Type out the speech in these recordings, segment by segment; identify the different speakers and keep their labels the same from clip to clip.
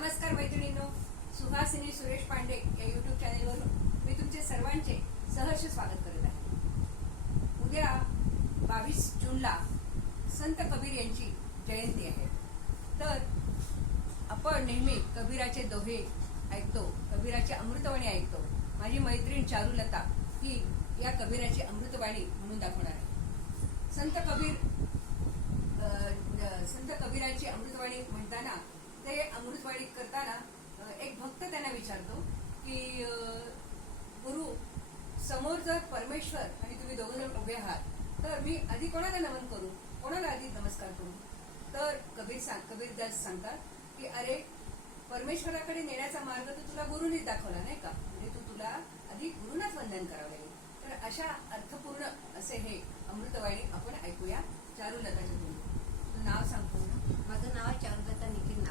Speaker 1: नमस्कार मैत्रिणींनो सुहासिनी सुरेश पांडे या युट्यूब चॅनेलवरून मी तुमचे सर्वांचे सहर्ष स्वागत करत आहे. उद्या बावीस जूनला संत कबीर यांची जयंती आहे. तर आपण नेहमी कबीराचे दोहे ऐकतो कबीराची अमृतवाणी ऐकतो. माझी मैत्रीण चारुलता ही या कबीराची अमृतवाणी म्हणून दाखवणार आहे. संत कबीर संत कबीराची अमृतवाणी म्हणताना ते अमृतवाणी करताना एक भक्त त्यांना विचारतो की गुरु समोर जर परमेश्वर आणि तुम्ही दोघं जण उभे आहात तर मी आधी कोणाला नमन करू? कोणाला आधी नमस्कार करू? तर कबीर सांग कबीरदास सांगतात की अरे परमेश्वराकडे नेण्याचा मार्ग तर तुला गुरुनीच दाखवला नाही का? म्हणजे तू तुला आधी गुरुनाच वंदन करावं. लागेल तर अशा अर्थपूर्ण असे हे अमृतवाणी आपण ऐकूया चारुलताच्या तोंडून. नाव सांगतो
Speaker 2: माझं नाव आहे चारुलता निखिल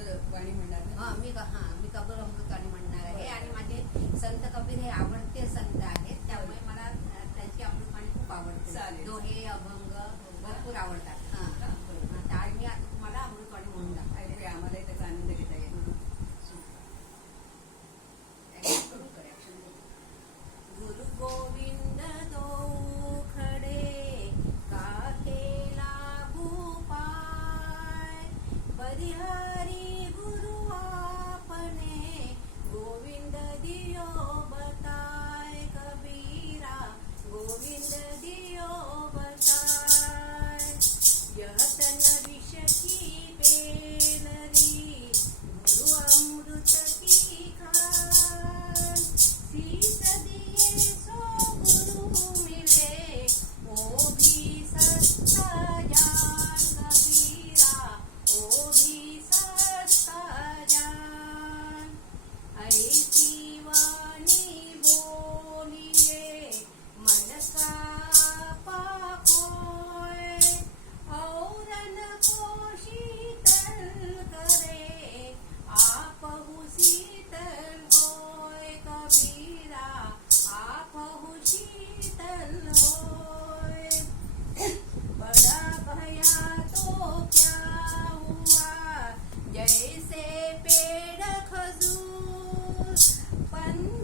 Speaker 1: अमृतवाणी म्हणणार
Speaker 2: हा मी हा मी कबीर अमृतवाणी म्हणणार आहे? आणि माझे संत कबीर हे आवडते संत आहेत त्यामुळे मला त्यांची अमृतवाणी खूप आवडते. दोहे अभंग भरपूर आवडतात. हा. आज मी आता तुम्हाला अमृतवाणी म्हणून दाखवते.
Speaker 1: ऐकूया. आम्हालाही त्याचा आनंद घेता येईल.
Speaker 2: गुरु गोविंद बताय कबीरा गोविंद दियो पण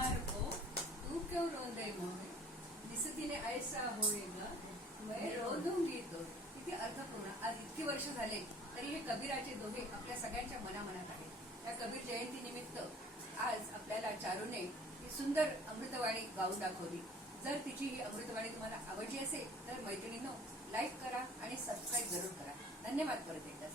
Speaker 2: कहे तू क्यों
Speaker 1: रो दे मोहे दिसतीने ऐसा होएगा मैं रोधूंगी तो किती अर्थपूर्ण आज इतकी वर्ष झाले तरी हे कबीराचे दोहे आपल्या सगळ्यांच्या मनामनात आहे या कबीर जयंती निमित्त आज आपल्याला चारूने ही सुंदर अमृतवाणी गाऊन दाखवली जर तिची ही अमृतवाणी तुम्हाला आवडली असेल तर मैत्रिणींनो लाईक करा आणि सबस्क्राईब जरूर करा धन्यवाद परत एकदा